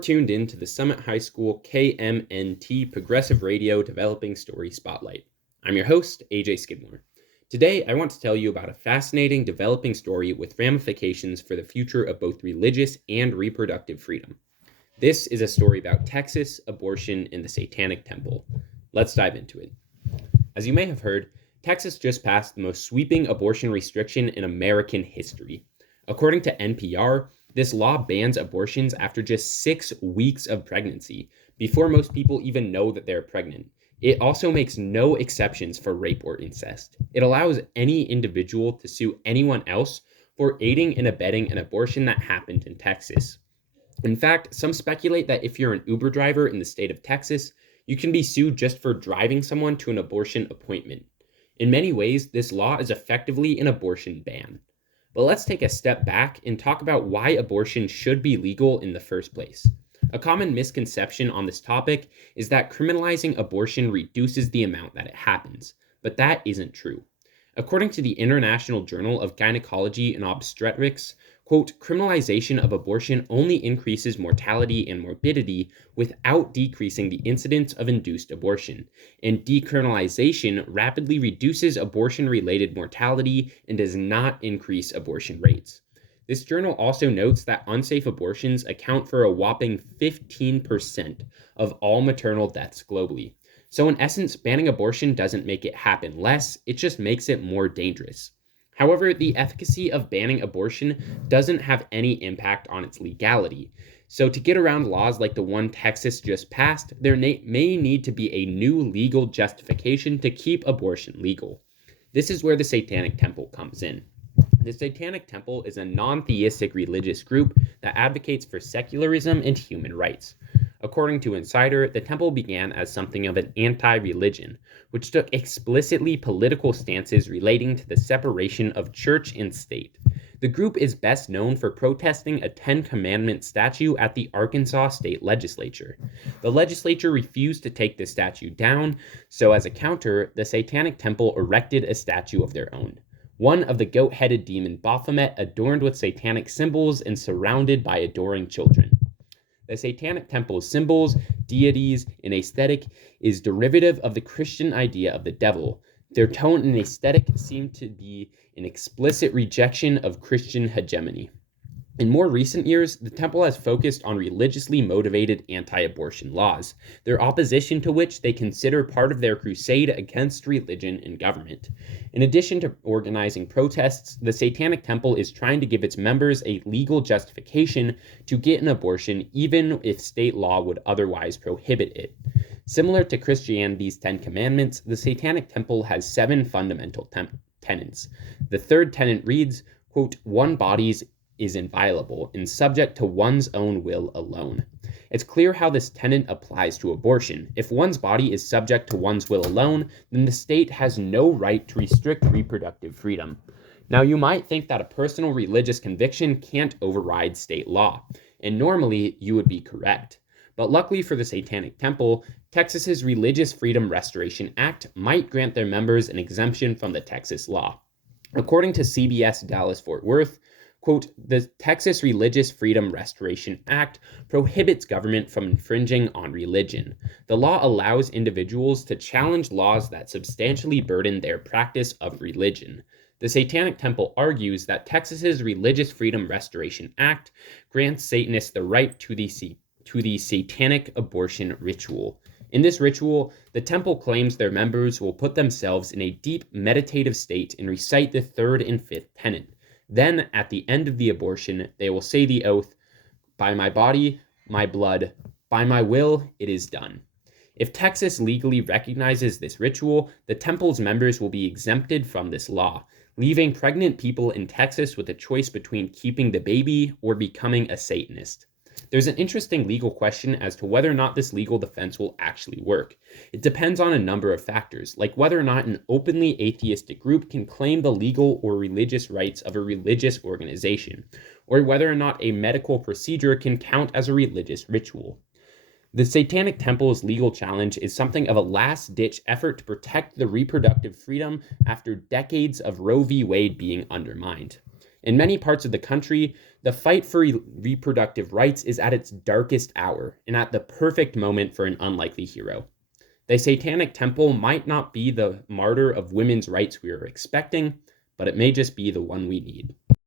Tuned in to the Summit High School KMNT Progressive Radio Developing Story Spotlight. I'm your host, AJ Skidmore. Today, I want to tell you about a fascinating developing story with ramifications for the future of both religious and reproductive freedom. This is a story about Texas, abortion, and the Satanic Temple. Let's dive into it. As you may have heard, Texas just passed the most sweeping abortion restriction in American history. According to NPR, this law bans abortions after just 6 weeks of pregnancy, before most people even know that they're pregnant. It also makes no exceptions for rape or incest. It allows any individual to sue anyone else for aiding and abetting an abortion that happened in Texas. In fact, some speculate that if you're an Uber driver in the state of Texas, you can be sued just for driving someone to an abortion appointment. In many ways, this law is effectively an abortion ban. But let's take a step back and talk about why abortion should be legal in the first place. A common misconception on this topic is that criminalizing abortion reduces the amount that it happens, but that isn't true. According to the International Journal of Gynecology and Obstetrics, quote, criminalization of abortion only increases mortality and morbidity without decreasing the incidence of induced abortion, and decriminalization rapidly reduces abortion-related mortality and does not increase abortion rates. This journal also notes that unsafe abortions account for a whopping 15% of all maternal deaths globally. So in essence, banning abortion doesn't make it happen less, it just makes it more dangerous. However, the efficacy of banning abortion doesn't have any impact on its legality. So to get around laws like the one Texas just passed, there may need to be a new legal justification to keep abortion legal. This is where the Satanic Temple comes in. The Satanic Temple is a non-theistic religious group that advocates for secularism and human rights. According to Insider, the temple began as something of an anti-religion, which took explicitly political stances relating to the separation of church and state. The group is best known for protesting a Ten Commandments statue at the Arkansas state legislature. The legislature refused to take the statue down, so as a counter, the Satanic Temple erected a statue of their own. One of the goat-headed demon Baphomet adorned with satanic symbols and surrounded by adoring children. The Satanic Temple's symbols, deities, and aesthetic is derivative of the Christian idea of the devil. Their tone and aesthetic seem to be an explicit rejection of Christian hegemony. In more recent years, the temple has focused on religiously motivated anti-abortion laws, their opposition to which they consider part of their crusade against religion and government. In addition to organizing protests, the Satanic Temple is trying to give its members a legal justification to get an abortion even if state law would otherwise prohibit it. Similar to Christianity's Ten Commandments, the Satanic Temple has 7 fundamental tenets. The third tenet reads, quote, one body is inviolable and subject to one's own will alone. It's clear how this tenet applies to abortion. If one's body is subject to one's will alone, then the state has no right to restrict reproductive freedom. Now, you might think that a personal religious conviction can't override state law, and normally you would be correct. But luckily for the Satanic Temple, Texas's Religious Freedom Restoration Act might grant their members an exemption from the Texas law. According to CBS Dallas-Fort Worth, quote, the Texas Religious Freedom Restoration Act prohibits government from infringing on religion. The law allows individuals to challenge laws that substantially burden their practice of religion. The Satanic Temple argues that Texas's Religious Freedom Restoration Act grants Satanists the right to the satanic abortion ritual. In this ritual, the temple claims their members will put themselves in a deep meditative state and recite the third and fifth tenet. Then, at the end of the abortion, they will say the oath, by my body, my blood, by my will, it is done. If Texas legally recognizes this ritual, the temple's members will be exempted from this law, leaving pregnant people in Texas with a choice between keeping the baby or becoming a Satanist. There's an interesting legal question as to whether or not this legal defense will actually work. It depends on a number of factors, like whether or not an openly atheistic group can claim the legal or religious rights of a religious organization, or whether or not a medical procedure can count as a religious ritual. The Satanic Temple's legal challenge is something of a last-ditch effort to protect the reproductive freedom after decades of Roe v. Wade being undermined. In many parts of the country, the fight for reproductive rights is at its darkest hour and at the perfect moment for an unlikely hero. The Satanic Temple might not be the martyr of women's rights we are expecting, but it may just be the one we need.